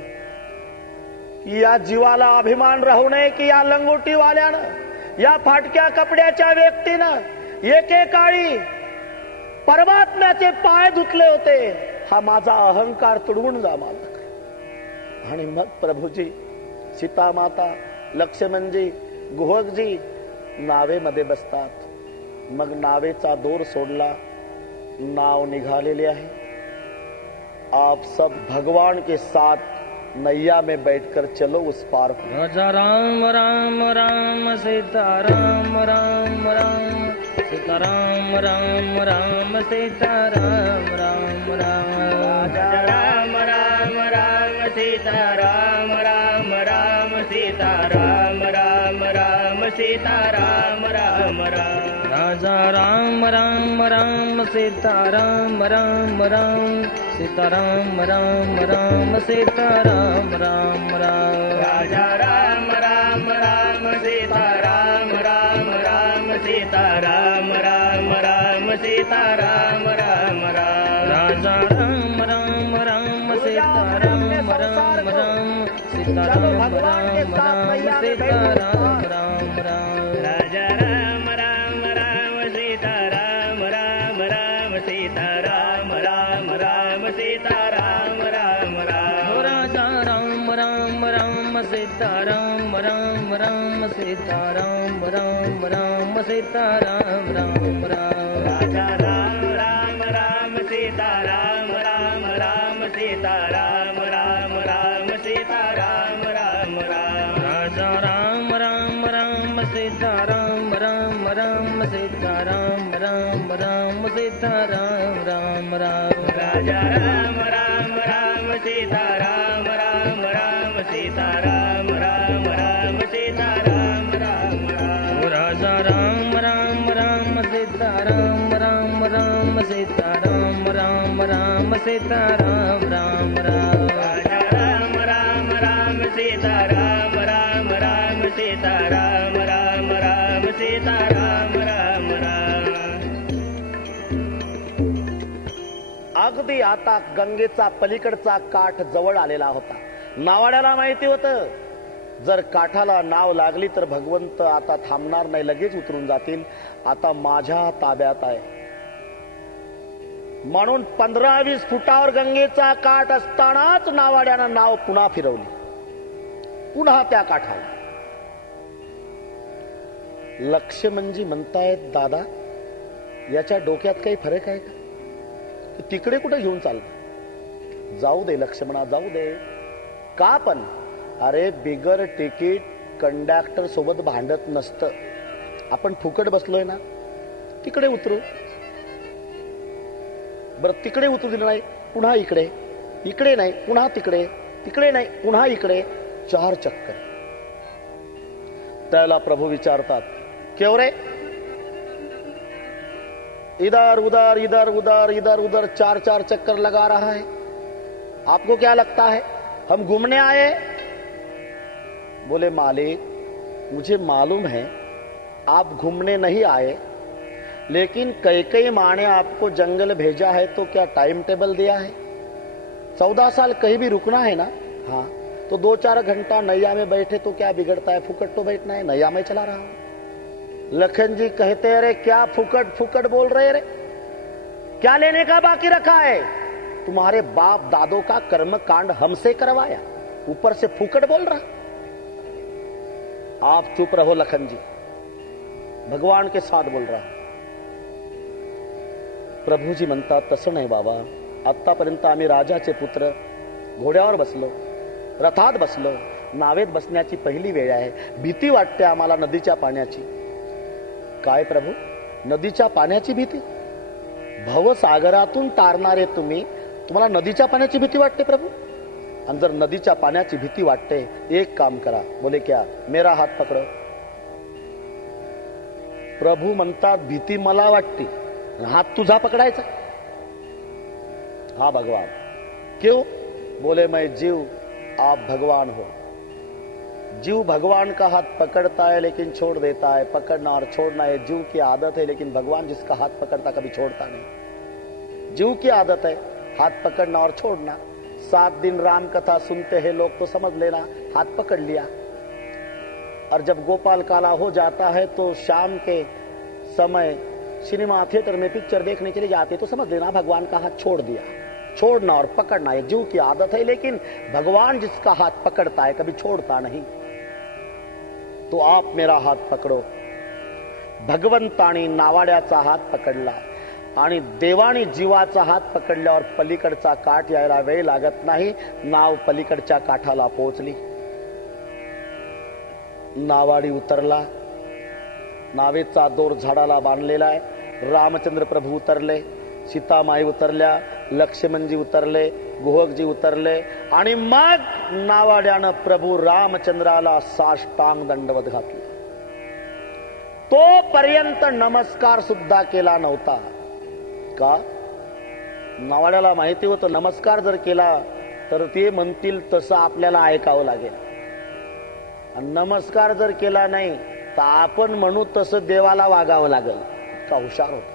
या जीवाला अभिमान राहू नये की या लंगोटीवाल्यानं, या फाटक्या कपड्याच्या व्यक्तीनं एकेकाळी परमात्म्याचे पाय धुतले होते. हा माझा अहंकार तुडवून जा मालक. आणि मग प्रभूजी, सीतामाता, लक्ष्मणजी, गुहकजी नावेमध्ये बसतात. मग नावेचा दोर सोडला, नाव निघालेली आहे. आप सब भगवान के साथ नैया में बैठकर चलो उस पार को। राजा राम राम राम सीता राम राम राम सीता राम राम राम सीता राम राम राम राजा राम राम राम सीता राम राम राम सीता राम राम राम सीता राम राम राम राजा राम राम राम सीता राम राम राम सीता राम राम राम सीता राम राम राम राजा राम राम राम सीता राम राम राम सीता राम राम राम सीता राम राम राम राजा राम राम राम सीता राम राम राम सीता राम राम राम सीता राम राम राम राजा राम राम राम सीता राम राम राम सीता राम राम राम सीता राम राम राम राजा राम राम राम सीता राम राम राम सीता राम राम राम सीता राम राम राम राजा राम राम राम सीता राम राम राम सीता राम राम राम सीता राम राम राम राजा राम राम राम सीता राम राम राम सीता राम राम राम सीता राम राम राम राजा राम राम राम सीता राम राम राम सीता राम राम राम सीता राम राम राम राजा राम राम राम सीता राम राम राम सीता राम राम राम सीता राम राम राम राजा राम राम राम सीता राम राम राम सीता राम राम राम सीता राम राम राम अगदी आता गंगेचा पलीकडचा काठ जवळ आलेला होता. नावाड्याला माहिती होतं जर काठाला नाव लागली तर भगवंत आता थांबणार नाही, लगेच उतरून जातील. आता माझ्या ताब्यात आहे म्हणून 15-20 फुटावर गंगेचा काठ असतानाच नावाड्यानं नाव पुन्हा फिरवली, पुन्हा त्या काठाला. लक्ष्मणजी म्हणतायत दादा याच्या डोक्यात काही फरक आहे का? तिकडे कुठे घेऊन चालत? जाऊ दे लक्ष्मणा जाऊ दे. का पण? अरे बिगर तिकीट कंडक्टर सोबत भांडत नसतं. आपण फुकट बसलोय ना, तिकडे उतरू. बर तिकडे उतरू दिलं नाही, पुन्हा इकडे, इकडे नाही पुन्हा तिकडे, तिकडे नाही पुन्हा इकडे, 4 चक्कर. त्याला प्रभू विचारतात क्यों रे? इधर उधर इधर उधर इधर उधर 4 चक्कर लगा रहा है, आपको क्या लगता है हम घूमने आए? बोले मालिक मुझे मालूम है आप घूमने नहीं आए, लेकिन कई माँ ने आपको जंगल भेजा है तो क्या टाइम टेबल दिया है? 14 साल कहीं भी रुकना है ना? हाँ, तो 2-4 घंटा नैया में बैठे तो क्या बिगड़ता है, फुकट तो बैठना है, नैया में चला रहा हूं. लखन जी कहते अरे क्या फुकट फुकट बोल रहे रे, क्या लेने का बाकी रखा है? तुम्हारे बाप दादों का कर्म कांड हमसे करवाया, ऊपर से फुकट बोल रहा. आप चुप रहो लखन जी, भगवान के साथ बोल रहा. प्रभूजी म्हणतात तसं नाही बाबा, आतापर्यंत आम्ही राजाचे पुत्र घोड्यावर बसलो, रथात बसलो, नावेत बसण्याची पहिली वेळ आहे. भीती वाटते आम्हाला नदीच्या पाण्याची. काय प्रभू, नदीच्या पाण्याची भीती? भवसागरातून तारणारे तुम्ही, तुम्हाला नदीच्या पाण्याची भीती वाटते प्रभू? आणि जर नदीच्या पाण्याची भीती वाटते, एक काम करा. बोले क्या? मेरा हात पकडो. प्रभू म्हणतात भीती मला वाटते, हात तुझा पकडायचा. हा भगवान. क्यों? बोले मैं जीव, आप भगवान हो. जीव भगवान का हाथ पकड़ता है लेकिन छोड़ देता है. पकड़ना और छोड़ना ये जीव की आदत है, लेकिन भगवान जिसका हाथ पकड़ता कभी छोड़ता नहीं. जीव की आदत है हाथ पकड़ना और छोड़ना. 7 दिन राम कथा सुनते हैं लोग तो समझ लेना हाथ पकड़ लिया, और जब गोपाल काला हो जाता है तो शाम के समय सिनेमा थिएटर में पिक्चर देखने के लिए जाते तो समझ लेना भगवान का हाथ छोड़ दिया. छोड़ना और पकड़ना ये जीव की आदत है, लेकिन भगवान जिसका हाथ पकड़ता है कभी छोड़ता नहीं. तो आप मेरा हात पकडो. भगवंतानी नावाड्याचा हात पकडला आणि देवाने जीवाचा हात पकडल्यावर पलीकडचा काठ यायला वेळ लागत नाही. नाव पलीकडच्या काठाला पोहोचली. नावाडी उतरला. नावेचा दोर झाडाला बांधलेला आहे. रामचंद्र प्रभू उतरले, सीतामाई उतरल्या, लक्ष्मणजी उतरले, गुहकजी उतरले आणि मग नावाड्यानं प्रभू रामचंद्राला साष्टांग दंडवत घातला. तोपर्यंत नमस्कार सुद्धा केला नव्हता. का? नावाड्याला माहिती होतं नमस्कार जर केला तर ते म्हणतील तसं आपल्याला ऐकावं लागेल. आणि नमस्कार जर केला नाही तर आपण म्हणू तसं देवाला वागावं लागेल. का हुशार होता.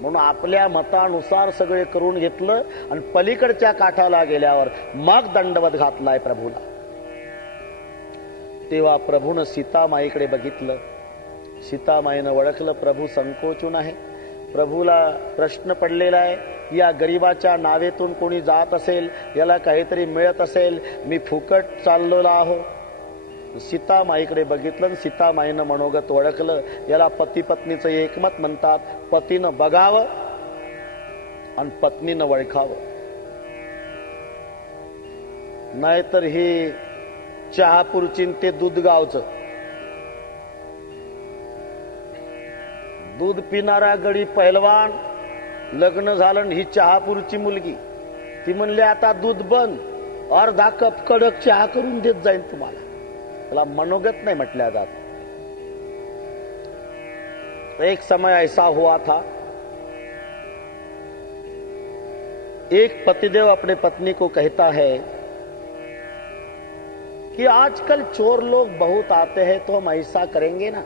म्हणून आपल्या मतानुसार सगळे करून घेतलं आणि पलीकडच्या काठाला गेल्यावर मग दंडवत घातलाय प्रभूला. तेव्हा प्रभूनं सीतामाईकडे बघितलं. सीतामाईनं ओळखलं प्रभू संकोचून आहे. प्रभूला प्रश्न पडलेला आहे, या गरीबाच्या नावेतून कोणी जात असेल, याला काहीतरी मिळत असेल, मी फुकट चाललेला आहो. सीतामाईकडे बघितलं आणि सीतामाईनं मनोगत ओळखलं. याला पती पत्नीचं एकमत म्हणतात. पतीनं बघावं आणि पत्नीनं ओळखावं. नाहीतर हे चहापूरची ते दूध गावचं दूध पिणारा गडी पहिलवान लग्न झालं. ही चहापूरची मुलगी ती म्हणली आता दूध बंद, अर्धा कप कडक चहा करून देत जाईल तुम्हाला. त्याला मनोगत नहीं म्हटल्या जात. एक समय ऐसा हुआ था, एक पतिदेव अपने पत्नी को कहता है कि आजकल चोर लोग बहुत आते हैं तो हम ऐसा करेंगे ना,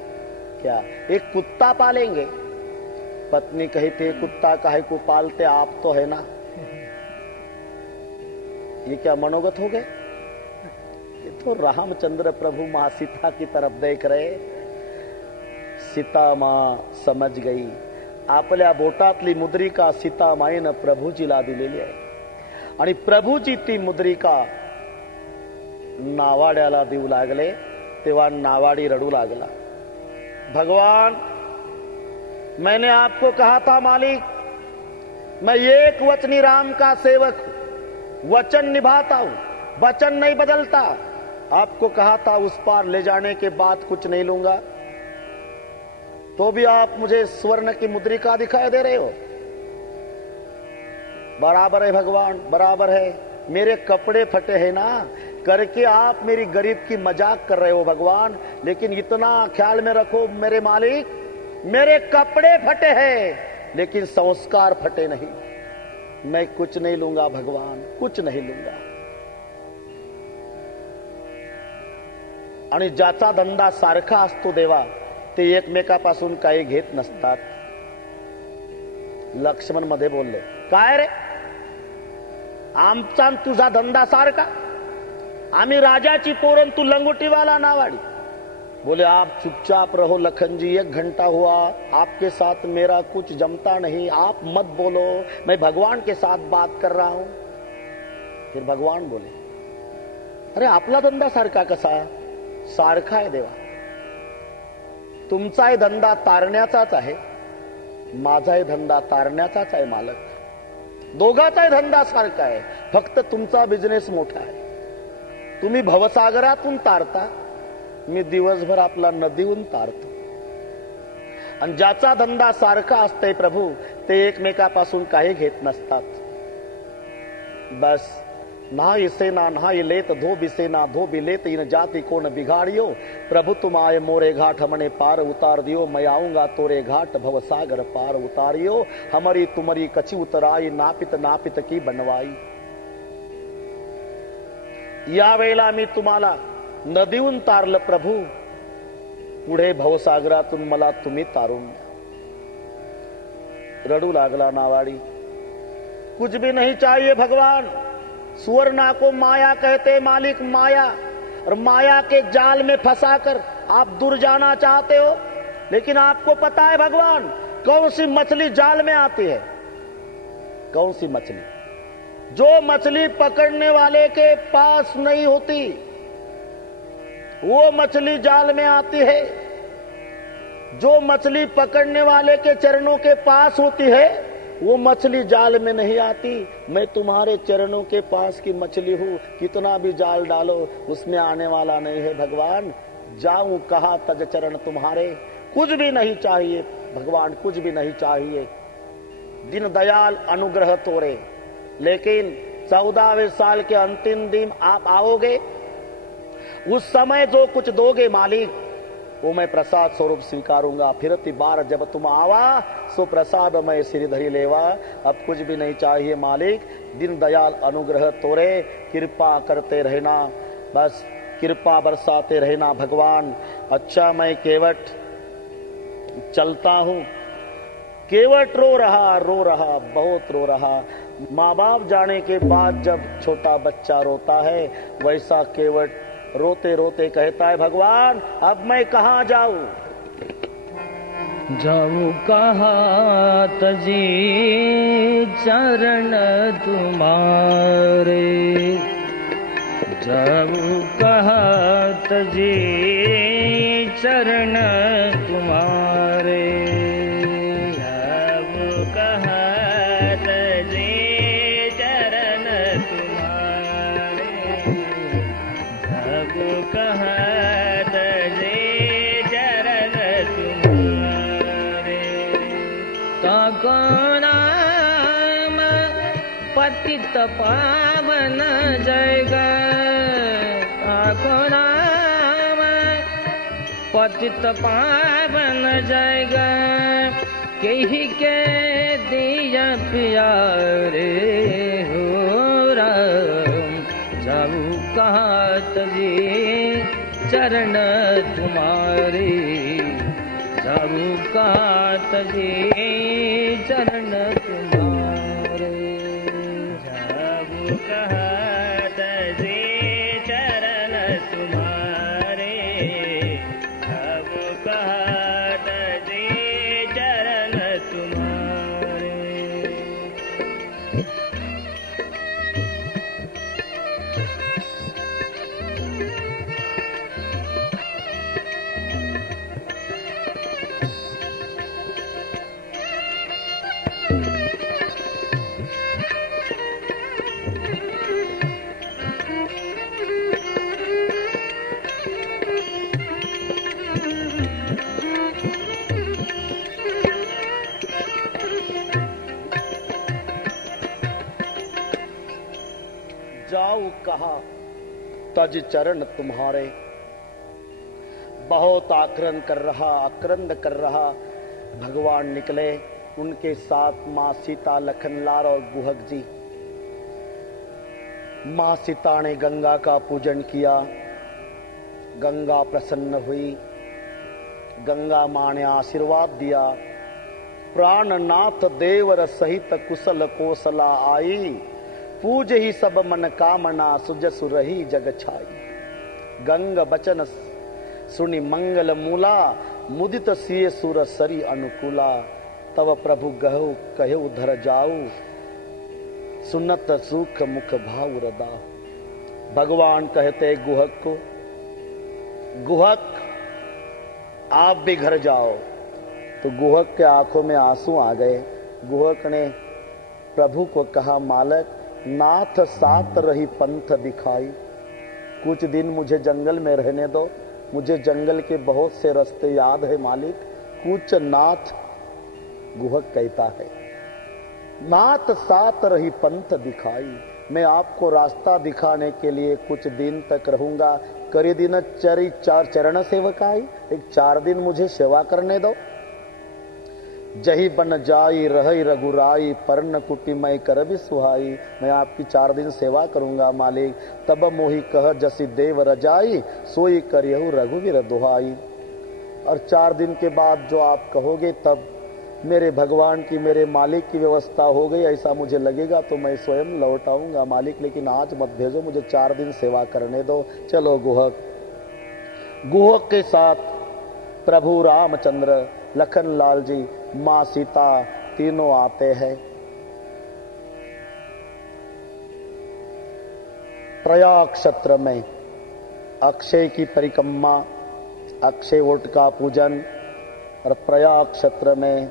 क्या एक कुत्ता पालेंगे. पत्नी कहती कुत्ता काहे को पालते, आप तो है ना. ये क्या मनोगत हो गए. ये तो रामचंद्र प्रभु मां सीता की तरफ देख रहे. सीता मां समज गई. आपल्या बोटातली मुद्रिका सीतामाईनं प्रभूजीला दिलेली आहे आणि प्रभूजी ती मुद्रिका नावाड्याला देऊ लागले. तेव्हा नावाडी रडू लागला. भगवान, मैंने आपको कहा था मालिक, मैं एक वचनी राम का सेवक हूं, वचन निभाता हूं, वचन नहीं बदलता. आपको कहा था उस पार ले जाने के बाद कुछ नहीं लूंगा, तो भी आप मुझे स्वर्ण की मुद्रिका दिखाई दे रहे हो. बराबर है भगवान, बराबर है. मेरे कपड़े फटे हैं ना करके आप मेरी गरीब की मजाक कर रहे हो भगवान, लेकिन इतना ख्याल में रखो मेरे मालिक, मेरे कपड़े फटे हैं लेकिन संस्कार फटे नहीं. मैं कुछ नहीं लूंगा भगवान, कुछ नहीं लूंगा. आणि ज्याचा धंदा सारखा असतो देवा, ते एकमेकापासून काही घेत नसतात. लक्ष्मण मध्ये बोलले, काय रे, आमचा तुझा धंदा सारखा, आम्ही राजाची पोरन तू लंगोटीवाला नावाडी. बोले आप चुपचाप रहो लखन जी, 1 घंटा हुआ आपके साथ मेरा कुछ जमता नहीं, आप मत बोलो, मैं भगवान के साथ बात कर रहा हूं. फिर भगवान बोले, अरे आपला धंदा सारखा कसा. सारखा आहे देवा. तुमचाही धंदा तारण्याचाच आहे, माझाही धंदा तारण्याचाच आहे मालक. दोघाचाही धंदा सारखा आहे, फक्त तुमचा बिझनेस मोठा आहे. तुम्ही भवसागरातून तारता, मी दिवसभर आपला नदीहून तारतो. आणि ज्याचा धंदा सारखा असतंय प्रभू, ते एकमेकापासून काही घेत नसतात. बस ना इसे ना लेत धो बिसेना धो बिलेत इन जाति को न बिगाड़ियो. प्रभु तुम आए मोरे घाट हमने पार उतार दियो, मैं आऊंगा तोरे घाट भवसागर पार उतारियो. हमारी तुम्हारी कची उतराई, नापित नापित की बनवाई. या वेळेला मी तुम्हाला नदीहून तारलं प्रभू, पुढे भवसागरातून मला तुम्ही तारून. रडू लागला नावाडी. कुछ भी नहीं चाहिए भगवान, सुवर्णा को माया कहते मालिक, माया. और माया के जाल में फंसाकर आप दूर जाना चाहते हो, लेकिन आपको पता है भगवान कौन सी मछली जाल में आती है. कौन सी मछली. जो मछली पकड़ने वाले के पास नहीं होती वो मछली जाल में आती है. जो मछली पकड़ने वाले के चरणों के पास होती है वो मछली जाल में नहीं आती। मैं तुम्हारे चरणों के पास की मछली हूँ, कितना भी जाल डालो उसमें आने वाला नहीं है भगवान। जाऊं कहा तज चरण तुम्हारे, कुछ भी नहीं चाहिए भगवान, कुछ भी नहीं चाहिए। दिन दयाल अनुग्रह तोरे, लेकिन 14वें साल के अंतिम दिन आप आओगे, उस समय जो कुछ दोगे मालिक वो मैं प्रसाद स्वरूप स्वीकारूंगा। फिरती बार जब तुम आवा सो प्रसाद मैं श्रीधरी लेवा। अब कुछ भी नहीं चाहिए मालिक, दिन दयाल अनुग्रह तोरे, कृपा करते रहना, बस कृपा बरसाते रहना भगवान। अच्छा मैं केवट चलता हूँ, केवट रो रहा बहुत रो रहा। माँ बाप जाने के बाद जब छोटा बच्चा रोता है, वैसा केवट रोते रोते कहता है भगवान अब मैं कहाँ जाऊं। जाऊं कहाँ तजी चरण तुम्हारे, जाऊं कहाँ तजी चरण तुम्हारे, जाऊं कहाँ तजी चरण तुम्हारे, जाऊं कहाँ तजी चरण तुम्हारे। ताको नाम पतित पावन जयगा, ताको नाम पतित पावन जयगा, कही के दिया प्यारे हो राम। जाऊं कहाँ तजी चरण तुम्हारे, जाऊं कहाँ तजी चरण तुम्हारे, जाऊं कहाँ तजी चरण तुम्हारे, जाऊं कहाँ तजी चरण तुम्हारे। जाऊं कहा तज चरण तुम्हारे। बहुत आक्रंद कर रहा भगवान निकले, उनके साथ माँ सीता, लखनलाल और गुहक जी। माँ सीता ने गंगा का पूजन किया, गंगा प्रसन्न हुई, गंगा माँ ने आशीर्वाद दिया। प्राणनाथ देवर सहित कुशल कोसला आई, पूज ही सब मन कामना सुजसु रही जग छाई। गंग बचन सुनि मंगल मूला, मुदित सिए सुर सरी अनुकूला। तब प्रभु गहु कहु धर जाऊ, सुनत सुख मुख भाव रदा। भगवान कहते गुहक को, गुहक आप भी घर जाओ। तो गुहक के आंखों में आंसू आ गए। गुहक ने प्रभु को कहा मालक नाथ साथ रही पंथ दिखाई, कुछ दिन मुझे जंगल में रहने दो, मुझे जंगल के बहुत से रास्ते याद है मालिक। कुछ नाथ गुहक कहता है, नाथ साथ रही पंथ दिखाई, मैं आपको रास्ता दिखाने के लिए कुछ दिन तक रहूंगा। करी दिन चरी चार चरण सेवकाई, एक 4 दिन मुझे सेवा करने दो। जही बन जाई रही रघुराई, पर्ण कुटी मैं कर भी सुहाई। मैं आपकी 4 दिन सेवा करूंगा मालिक। तब मोहि कह जसी देव रजाई, सोई करियहु रघुवीर दुहाई। और 4 दिन के बाद जो आप कहोगे तब मेरे भगवान की, मेरे मालिक की व्यवस्था हो गई ऐसा मुझे लगेगा तो मैं स्वयं लौट आऊंगा मालिक, लेकिन आज मत भेजो, मुझे 4 दिन सेवा करने दो। चलो गुहक। गुहक के साथ प्रभु रामचंद्र, लखनलाल जी, माँ सीता तीनों आते हैं। प्रयाग क्षेत्र में अक्षय की परिक्रमा, अक्षय वट का पूजन, और प्रयाग क्षेत्र में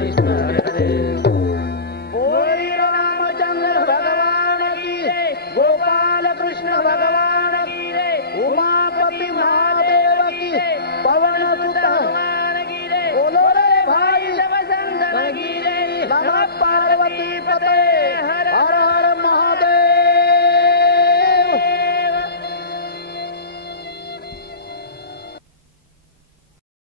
कृष्ण हरे हरे